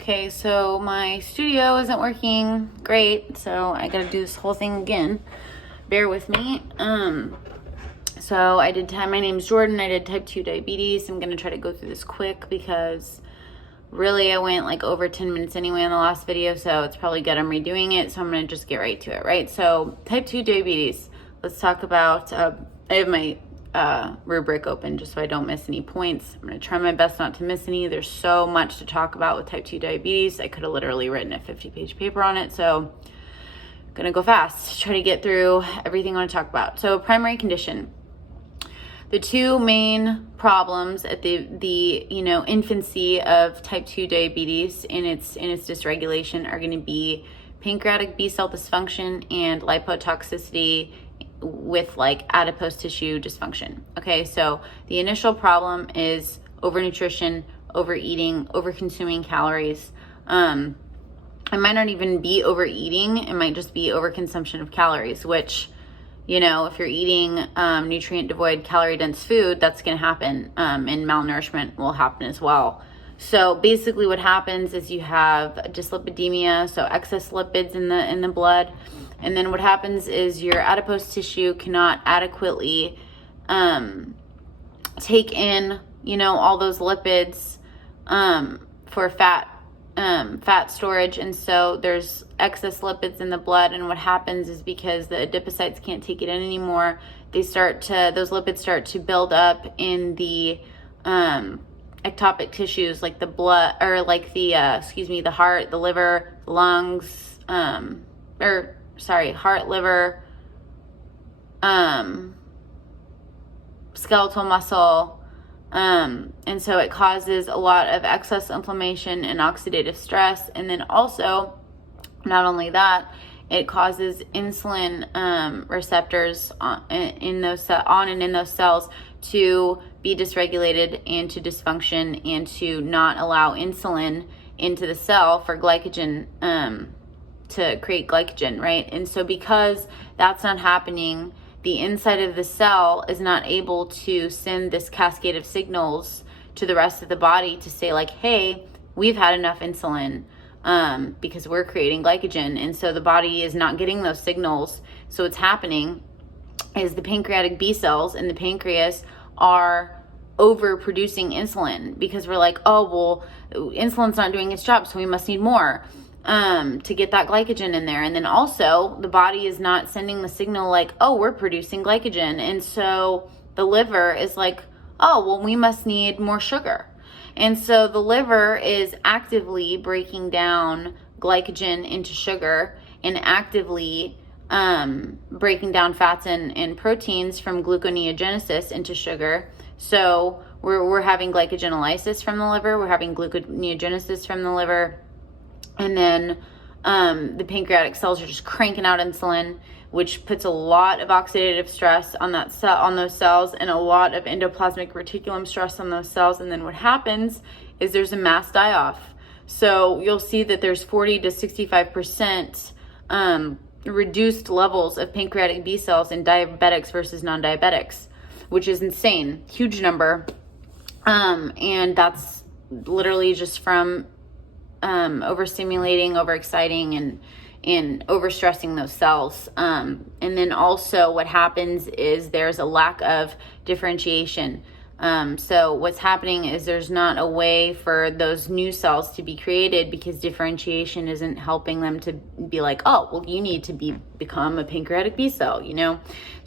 Okay, so my studio isn't working great, so I gotta do this whole thing again. Bear with me. So I did my name's Jordan. I did type 2 diabetes. I'm gonna try to go through this quick because really I went like over 10 minutes anyway on the last video, so it's probably good I'm redoing it, so I'm gonna just get right to it, right? So type 2 diabetes. Let's talk about, I have my rubric open just so I don't miss any points. I'm going to try my best not to miss any. There's so much to talk about with type 2 diabetes. I could have literally written a 50-page paper on it, so I'm going to go fast, try to get through everything I want to talk about. So primary condition. The two main problems at the infancy of type 2 diabetes in its dysregulation are going to be pancreatic B cell dysfunction and lipotoxicity with like adipose tissue dysfunction. Okay, so the initial problem is overnutrition, overeating, overconsuming calories. It might not even be overeating, it might just be overconsumption of calories, which, if you're eating nutrient devoid, calorie dense food, that's going to happen, and malnourishment will happen as well. So basically what happens is you have dyslipidemia, so excess lipids in the blood. And then what happens is your adipose tissue cannot adequately take in, all those lipids for fat storage. And so there's excess lipids in the blood. And what happens is because the adipocytes can't take it in anymore, those lipids start to build up in the ectopic tissues like the blood, or like the heart, the liver, the lungs, heart, liver, skeletal muscle, and so it causes a lot of excess inflammation and oxidative stress. And then also, not only that, it causes insulin receptors on and in those cells to be dysregulated and to dysfunction and to not allow insulin into the cell for glycogen, to create glycogen, right? And so because that's not happening, the inside of the cell is not able to send this cascade of signals to the rest of the body to say like, hey, we've had enough insulin, because we're creating glycogen. And so the body is not getting those signals. So what's happening is the pancreatic B cells in the pancreas are overproducing insulin because we're like, oh, well, insulin's not doing its job, so we must need more to get that glycogen in there. And then also the body is not sending the signal like, oh, we're producing glycogen. And so the liver is like, oh, well, we must need more sugar. And so the liver is actively breaking down glycogen into sugar and actively breaking down fats and proteins from gluconeogenesis into sugar. So we're having glycogenolysis from the liver, we're having gluconeogenesis from the liver, and then the pancreatic cells are just cranking out insulin, which puts a lot of oxidative stress on those cells, and a lot of endoplasmic reticulum stress on those cells. And then what happens is there's a mass die-off. So you'll see that there's 40 to 65% reduced levels of pancreatic B cells in diabetics versus non-diabetics, which is insane, huge number. And that's literally just from overstimulating, overexciting, and overstressing those cells. And then also what happens is there's a lack of differentiation. So what's happening is there's not a way for those new cells to be created because differentiation isn't helping them to be like, oh, well, you need to become a pancreatic B cell, So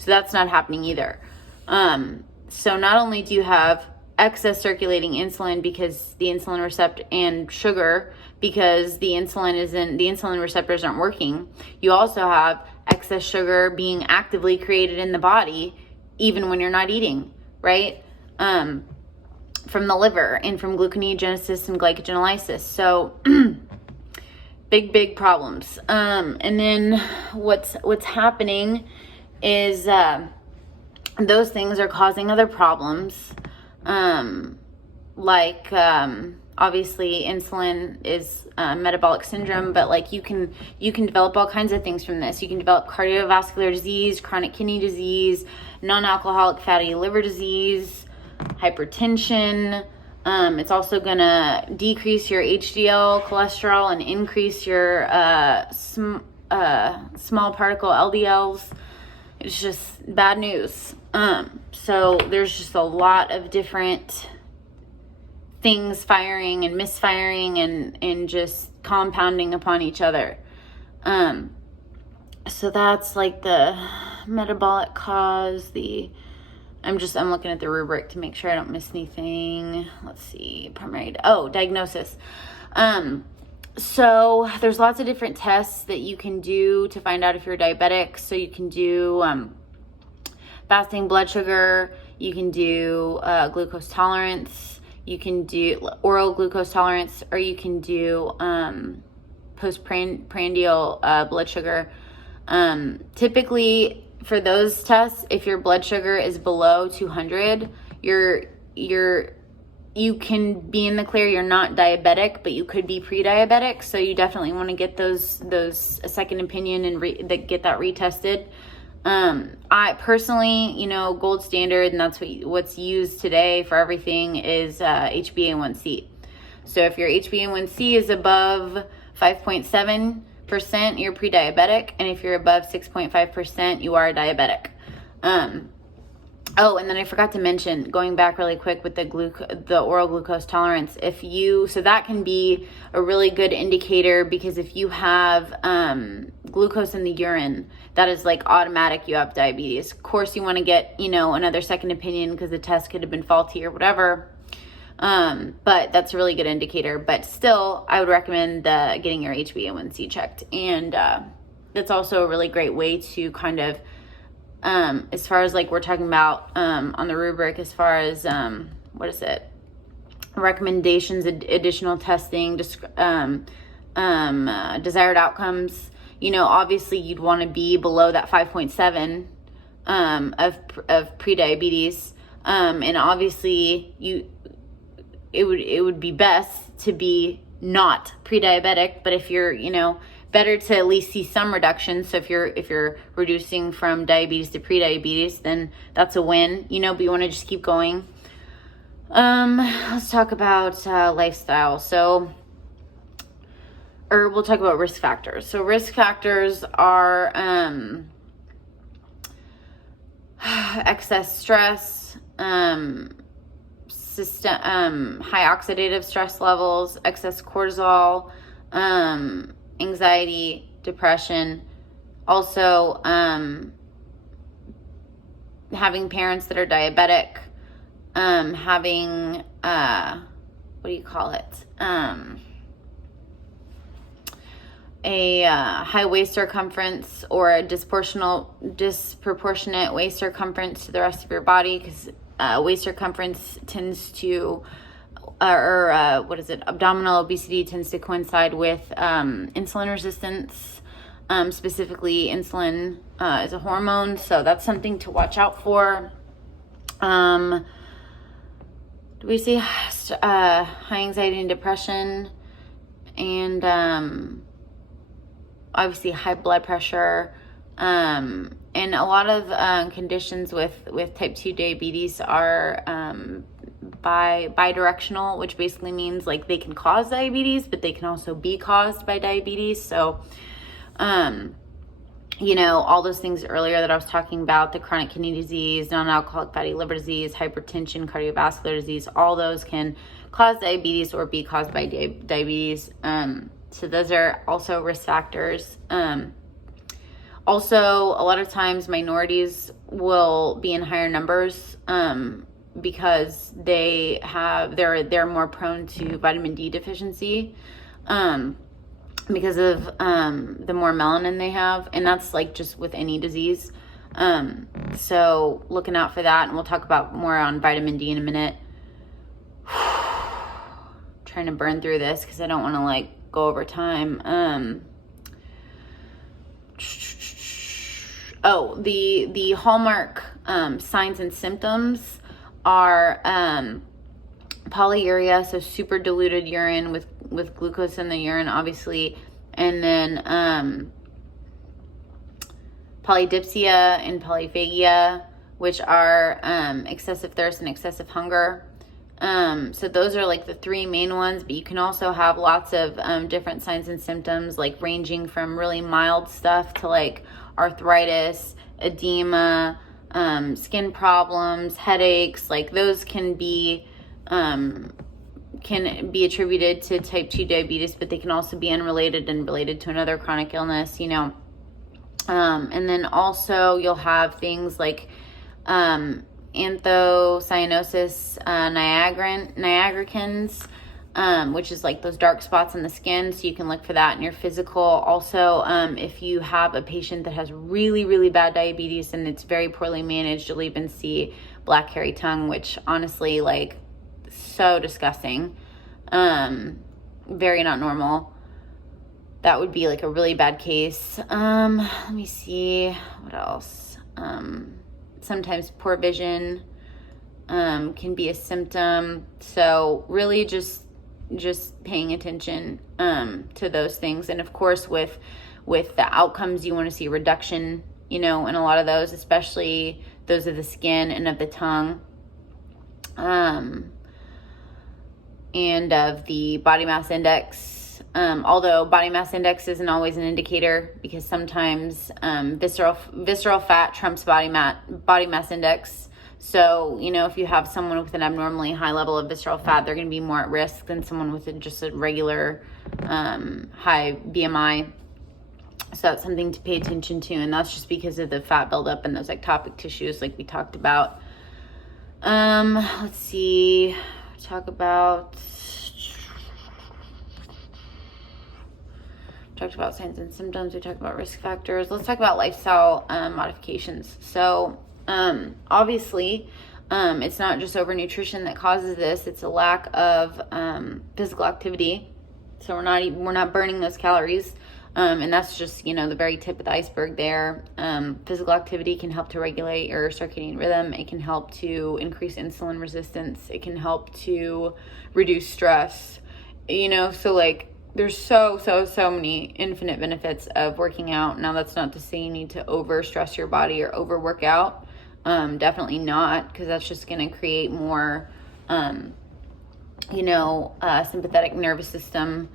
that's not happening either. So not only do you have excess circulating insulin because the insulin receptor and sugar because the insulin receptors aren't working, you also have excess sugar being actively created in the body even when you're not eating, right? From the liver and from gluconeogenesis and glycogenolysis. So big problems. And then what's happening is those things are causing other problems. Obviously insulin is metabolic syndrome, but like you can develop all kinds of things from this. You can develop cardiovascular disease, chronic kidney disease, non-alcoholic fatty liver disease, hypertension, It's also going to decrease your HDL cholesterol and increase your small particle LDLs. It's just bad news. So there's just a lot of different things firing and misfiring and just compounding upon each other. So that's like the metabolic cause, I'm looking at the rubric to make sure I don't miss anything. Let's see, diagnosis. So there's lots of different tests that you can do to find out if you're diabetic. So you can do fasting blood sugar, you can do glucose tolerance, you can do oral glucose tolerance, or you can do postprandial blood sugar. Typically for those tests, if your blood sugar is below 200, you can be in the clear. You're not diabetic, but you could be pre-diabetic. So you definitely want to get those a second opinion and get that retested. I personally, gold standard, and that's what's used today for everything is HbA1c. So if your HbA1c is above 5.7%, you're pre-diabetic, and if you're above 6.5%, you are diabetic. And then I forgot to mention, going back really quick with the oral glucose tolerance, so that can be a really good indicator, because if you have glucose in the urine, that is like automatic you have diabetes. Of course, you want to get, another second opinion because the test could have been faulty or whatever. But that's a really good indicator. But still, I would recommend getting your HbA1c checked. And that's also a really great way to kind of, as far as like we're talking about on the rubric, as far as, recommendations, additional testing, desired outcomes. Obviously you'd want to be below that 5.7 of prediabetes. And obviously it would be best to be not pre-diabetic, but if you're, better to at least see some reduction. So if you're reducing from diabetes to pre-diabetes, then that's a win, but you want to just keep going. Let's talk about lifestyle. We'll talk about risk factors. So risk factors are excess stress, high oxidative stress levels, excess cortisol, anxiety, depression. Also, having parents that are diabetic, having, a high waist circumference or a disproportionate waist circumference to the rest of your body, because waist circumference tends to, abdominal obesity tends to coincide with insulin resistance. Specifically, insulin is a hormone, so that's something to watch out for. Do we see high anxiety and depression, and obviously high blood pressure, and a lot of conditions with type 2 diabetes are bidirectional, which basically means like they can cause diabetes, but they can also be caused by diabetes. So all those things earlier that I was talking about, the chronic kidney disease, non-alcoholic fatty liver disease, hypertension, cardiovascular disease, all those can cause diabetes or be caused by diabetes. So those are also risk factors. Also, a lot of times minorities will be in higher numbers because they're more prone to vitamin D deficiency because of the more melanin they have, and that's like just with any disease. So looking out for that, and we'll talk about more on vitamin D in a minute. Trying to burn through this because I don't want to go over time. The hallmark signs and symptoms are polyuria, so super diluted urine with glucose in the urine, obviously, and then polydipsia and polyphagia, which are excessive thirst and excessive hunger. So those are like the three main ones, but you can also have lots of different signs and symptoms, like ranging from really mild stuff to like arthritis, edema, skin problems, headaches. Like those can be attributed to type 2 diabetes, but they can also be unrelated and related to another chronic illness, you know. And then also you'll have things like anthocyaninosis niagricans, which is like those dark spots on the skin. So you can look for that in your physical. Also, if you have a patient that has really, really bad diabetes and it's very poorly managed, you'll even see black hairy tongue, which honestly, like, so disgusting. Very not normal. That would be like a really bad case. Let me see what else. Sometimes poor vision can be a symptom. So really just paying attention to those things. And of course with the outcomes, you want to see a reduction, you know, in a lot of those, especially those of the skin and of the tongue. And of the body mass index. Although body mass index isn't always an indicator, because sometimes visceral fat trumps body mass index. So, you know, if you have someone with an abnormally high level of visceral fat, they're going to be more at risk than someone with just a regular high BMI. So that's something to pay attention to, and that's just because of the fat buildup in those ectopic tissues like we talked about. Let's see. Talked about signs and symptoms. We talked about risk factors. Let's talk about lifestyle modifications. So obviously it's not just overnutrition that causes this. It's a lack of physical activity. So we're not burning those calories, and that's just, you know, the very tip of the iceberg there. Physical activity can help to regulate your circadian rhythm. It can help to increase insulin resistance. It can help to reduce stress, you know. So like there's so many infinite benefits of working out. Now that's not to say you need to over stress your body or over work out. Definitely not, because that's just going to create more sympathetic nervous system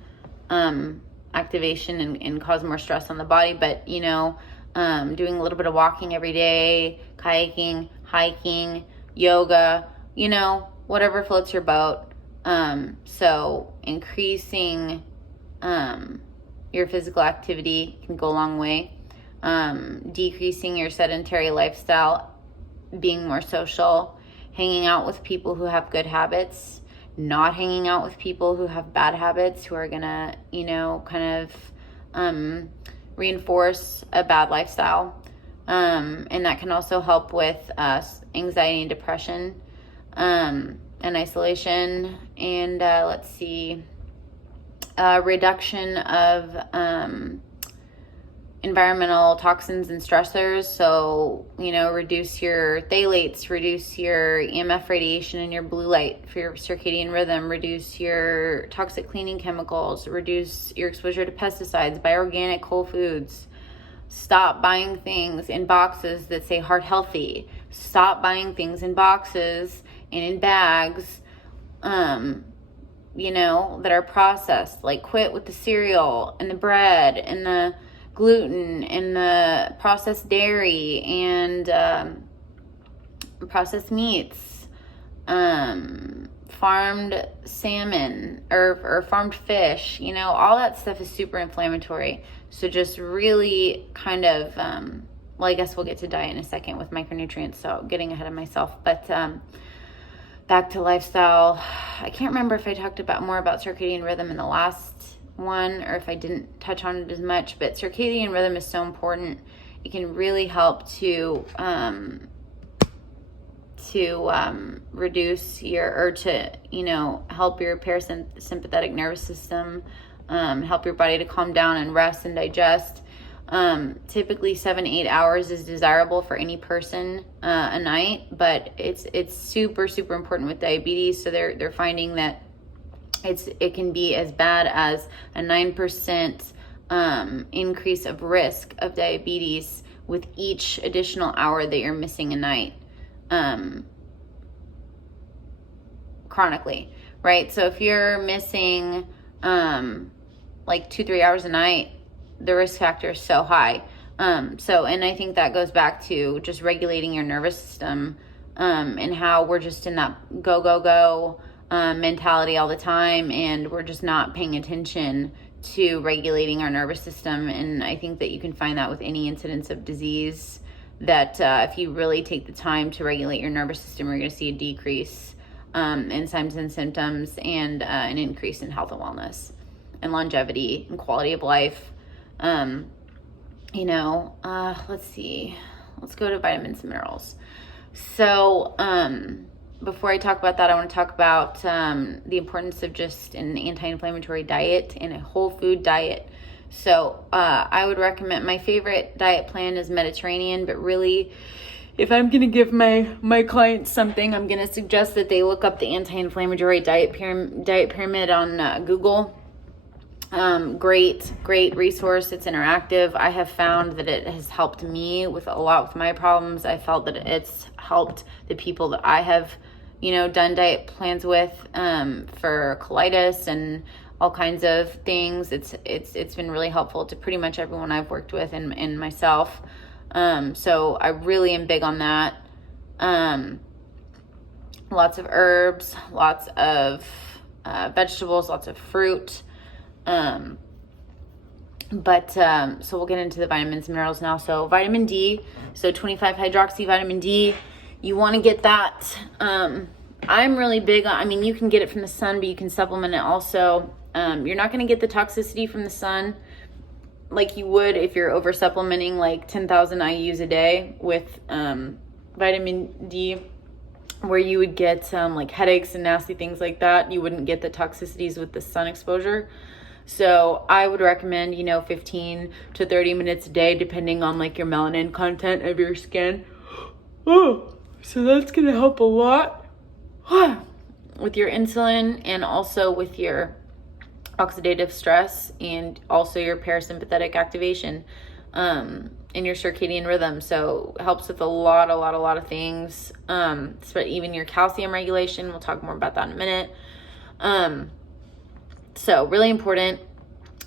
activation and cause more stress on the body. But, you know, doing a little bit of walking every day, kayaking, hiking, yoga, you know, whatever floats your boat. So increasing your physical activity can go a long way. Decreasing your sedentary lifestyle, being more social, hanging out with people who have good habits, not hanging out with people who have bad habits, who are gonna, you know, kind of reinforce a bad lifestyle. And that can also help with anxiety and depression, and isolation. And let's see, reduction of environmental toxins and stressors. So, you know, reduce your phthalates, reduce your EMF radiation and your blue light for your circadian rhythm, reduce your toxic cleaning chemicals, reduce your exposure to pesticides, buy organic whole foods. Stop buying things in boxes that say heart healthy. Stop buying things in boxes and in bags, you know, that are processed. Like, quit with the cereal and the bread and the gluten and the processed dairy and processed meats, farmed salmon or farmed fish. You know, all that stuff is super inflammatory. So just really kind of, well, I guess we'll get to diet in a second with micronutrients, so getting ahead of myself. But back to lifestyle. I can't remember if I talked more about circadian rhythm in the last one, or if I didn't touch on it as much, but circadian rhythm is so important. It can really help to reduce to, you know, help your parasympathetic nervous system, help your body to calm down and rest and digest. Typically 7-8 hours is desirable for any person a night, but it's super important with diabetes. So they're finding that it can be as bad as a 9% increase of risk of diabetes with each additional hour that you're missing a night. chronically, right? So if you're missing like 2-3 hours a night, the risk factor is so high. And I think that goes back to just regulating your nervous system, and how we're just in that go mentality all the time, and we're just not paying attention to regulating our nervous system. And I think that you can find that with any incidence of disease, that if you really take the time to regulate your nervous system, you're going to see a decrease in signs and symptoms, and an increase in health and wellness and longevity and quality of life. Let's see. Let's go to vitamins and minerals. So, before I talk about that, I want to talk about the importance of just an anti-inflammatory diet and a whole food diet. So, I would recommend, my favorite diet plan is Mediterranean, but really, if I'm going to give my clients something, I'm going to suggest that they look up the anti-inflammatory diet pyramid on Google. Great resource. It's interactive. I have found that it has helped me with a lot with my problems. I felt that it's helped the people that I have, done diet plans with, for colitis and all kinds of things. It's been really helpful to pretty much everyone I've worked with and myself. So I really am big on that. Lots of herbs, lots of vegetables, lots of fruit. So we'll get into the vitamins and minerals now. So vitamin D, so 25 hydroxy vitamin D, you want to get that. I'm really big on, you can get it from the sun, but you can supplement it also. You're not going to get the toxicity from the sun like you would if you're over supplementing like 10,000 IUs a day with vitamin D, where you would get like headaches and nasty things like that. You wouldn't get the toxicities with the sun exposure. So I would recommend, 15 to 30 minutes a day, depending on like your melanin content of your skin. Oh, so that's going to help a lot with your insulin, and also with your oxidative stress, and also your parasympathetic activation, in your circadian rhythm. So it helps with a lot of things. But even your calcium regulation, we'll talk more about that in a minute. So really important.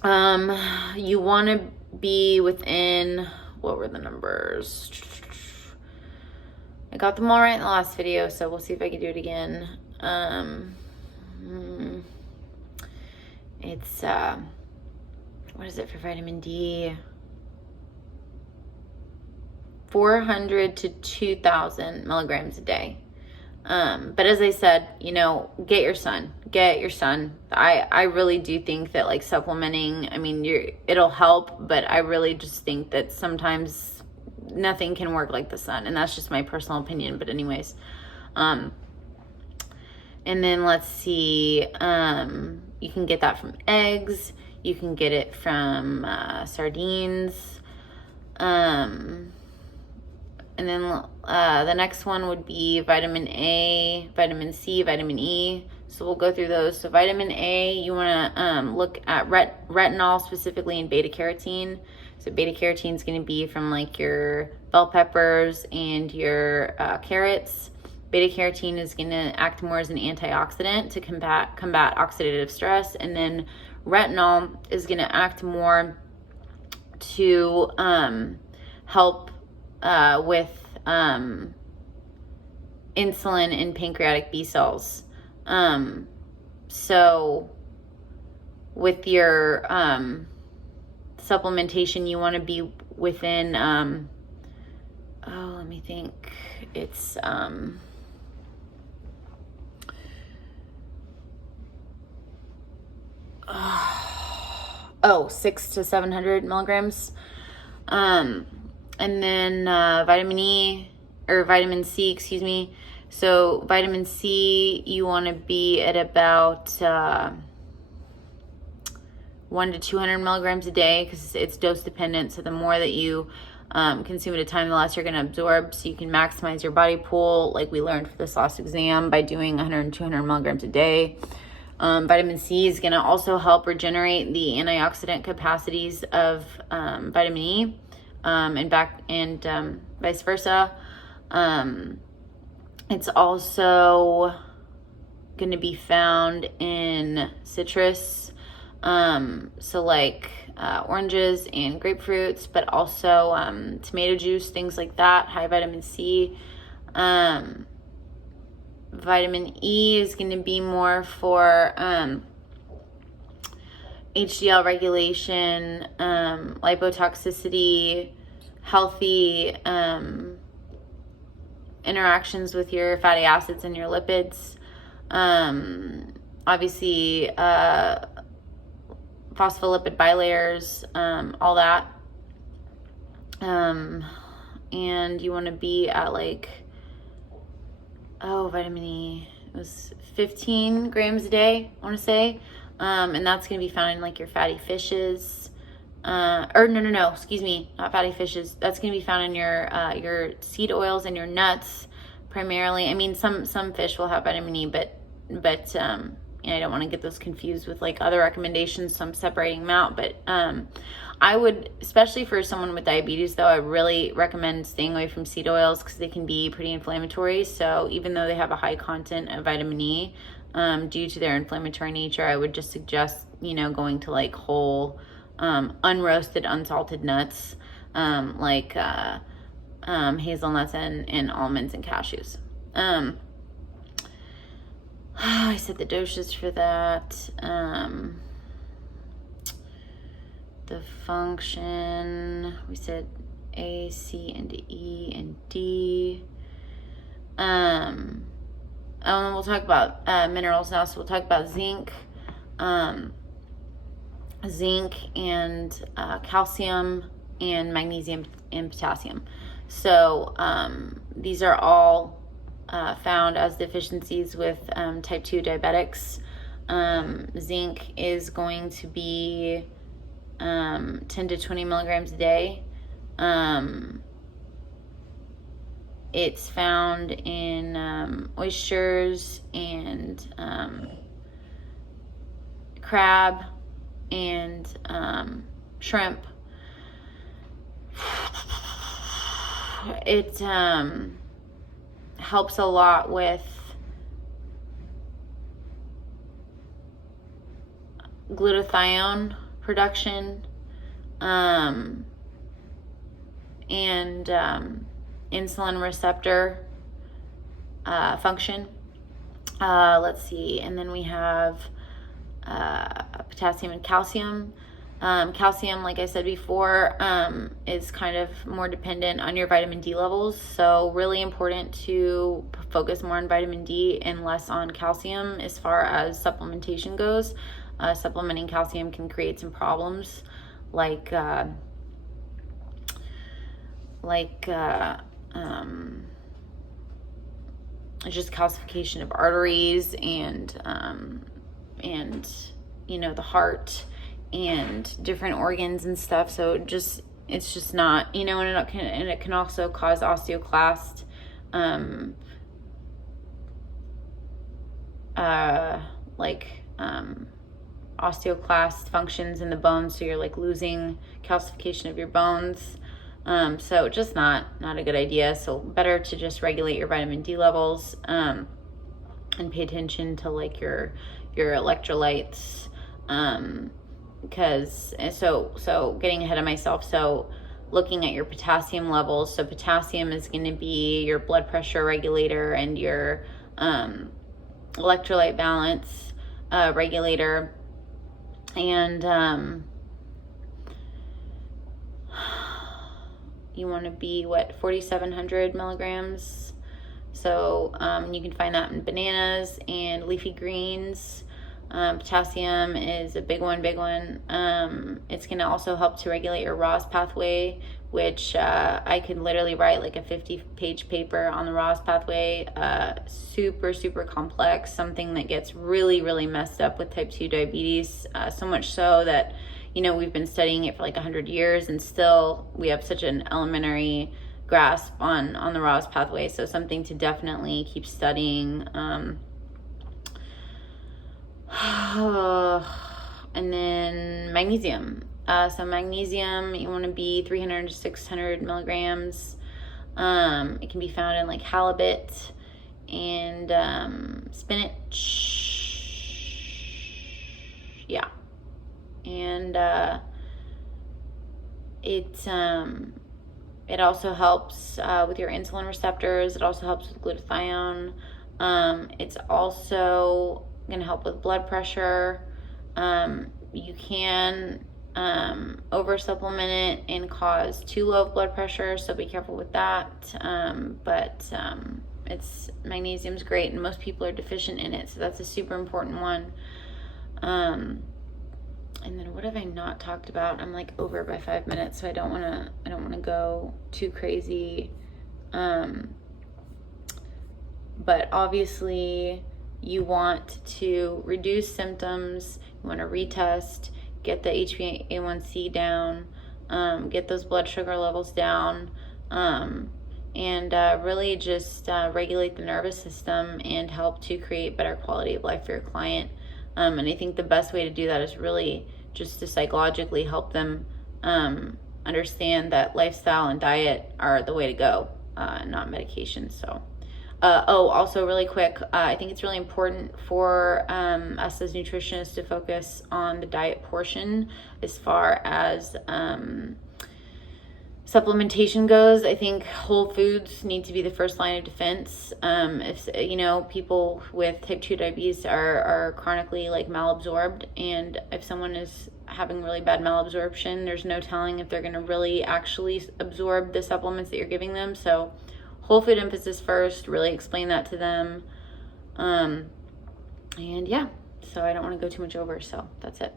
You want to be within, what were the numbers? I got them all right in the last video, so we'll see if I can do it again. It's, what is it for vitamin D? 400 to 2,000 milligrams a day. But as I said, get your sun. I really do think that like supplementing, it'll help, but I really just think that sometimes nothing can work like the sun, and that's just my personal opinion. But anyways, and then let's see, you can get that from eggs. You can get it from sardines. And then the next one would be vitamin A, vitamin C, vitamin E. So we'll go through those. So vitamin A, you want to look at retinol specifically, and beta carotene. So beta carotene is going to be from like your bell peppers and your carrots. Beta carotene is going to act more as an antioxidant to combat oxidative stress, and then retinol is going to act more to help with insulin and pancreatic B cells. So with your supplementation, you want to be within let me think, it's 600 to 700 milligrams. And then vitamin C, excuse me. So vitamin C, you want to be at about 100 to 200 milligrams a day, because it's dose dependent. So the more that you consume at a time, the less you're going to absorb. So you can maximize your body pool, like we learned for this last exam, by doing 100 and 200 milligrams a day. Vitamin C is going to also help regenerate the antioxidant capacities of vitamin E, and vice versa. It's also going to be found in citrus, so like oranges and grapefruits, but also tomato juice, things like that. High vitamin C. Vitamin E is going to be more for HDL regulation, lipotoxicity, healthy interactions with your fatty acids and your lipids. Obviously, phospholipid bilayers, all that. And you want to be at like, vitamin E, it was 15 grams a day, I want to say. And that's going to be found in like your fatty fishes. Excuse me, not fatty fishes. That's going to be found in your seed oils and your nuts primarily. I mean, some fish will have vitamin E, but I don't want to get those confused with like other recommendations, so I'm separating them out. But I would, especially for someone with diabetes though, I really recommend staying away from seed oils because they can be pretty inflammatory. So even though they have a high content of vitamin E, due to their inflammatory nature, I would just suggest, going to like whole, unroasted, unsalted nuts, like hazelnuts and almonds and cashews. I said the doses for that. The function, we said A, C, and E, and D. We'll talk about minerals now. So we'll talk about zinc, and calcium, and magnesium and potassium. So these are all found as deficiencies with type 2 diabetics. Zinc is going to be 10 to 20 milligrams a day. It's found in oysters and crab and shrimp. It helps a lot with glutathione production, and insulin receptor function. Let's see, and then we have potassium and calcium. Calcium, like I said before, is kind of more dependent on your vitamin D levels. So really important to focus more on vitamin D and less on calcium as far as supplementation goes. Supplementing calcium can create some problems like just calcification of arteries and the heart and different organs and stuff. So it's just not, and it can also cause osteoclast, osteoclast functions in the bones. So you're like losing calcification of your bones. So just not a good idea. So better to just regulate your vitamin D levels, and pay attention to like your electrolytes, because so getting ahead of myself. So looking at your potassium levels. So potassium is going to be your blood pressure regulator and your electrolyte balance regulator. And you want to be 4,700 milligrams. So you can find that in bananas and leafy greens. Potassium is a big one. It's going to also help to regulate your ROS pathway, which I could literally write like a 50-page paper on the ROS pathway. Super, super complex, something that gets really, really messed up with type 2 diabetes, so much so that, we've been studying it for like 100 years and still we have such an elementary grasp on the ROS pathway. So something to definitely keep studying. And then magnesium. So magnesium, you want to be 300 to 600 milligrams. It can be found in like halibut and spinach. Yeah. And it also helps with your insulin receptors. It also helps with glutathione. It's also going to help with blood pressure. You can over supplement it and cause too low of blood pressure, so be careful with that. But it's magnesium's great, and most people are deficient in it, so that's a super important one. And then what have I not talked about? I'm like over by 5 minutes, so I don't want to go too crazy. But obviously you want to reduce symptoms. You want to retest, get the HbA1c down, get those blood sugar levels down, and really just regulate the nervous system and help to create better quality of life for your client. And I think the best way to do that is really just to psychologically help them understand that lifestyle and diet are the way to go, not medication. So, also really quick, I think it's really important for us as nutritionists to focus on the diet portion as far as supplementation goes. I think whole foods need to be the first line of defense. If people with type 2 diabetes are chronically like malabsorbed, and if someone is having really bad malabsorption, there's no telling if they're going to really actually absorb the supplements that you're giving them. So whole food emphasis first, really explain that to them. And yeah, so I don't want to go too much over, so that's it.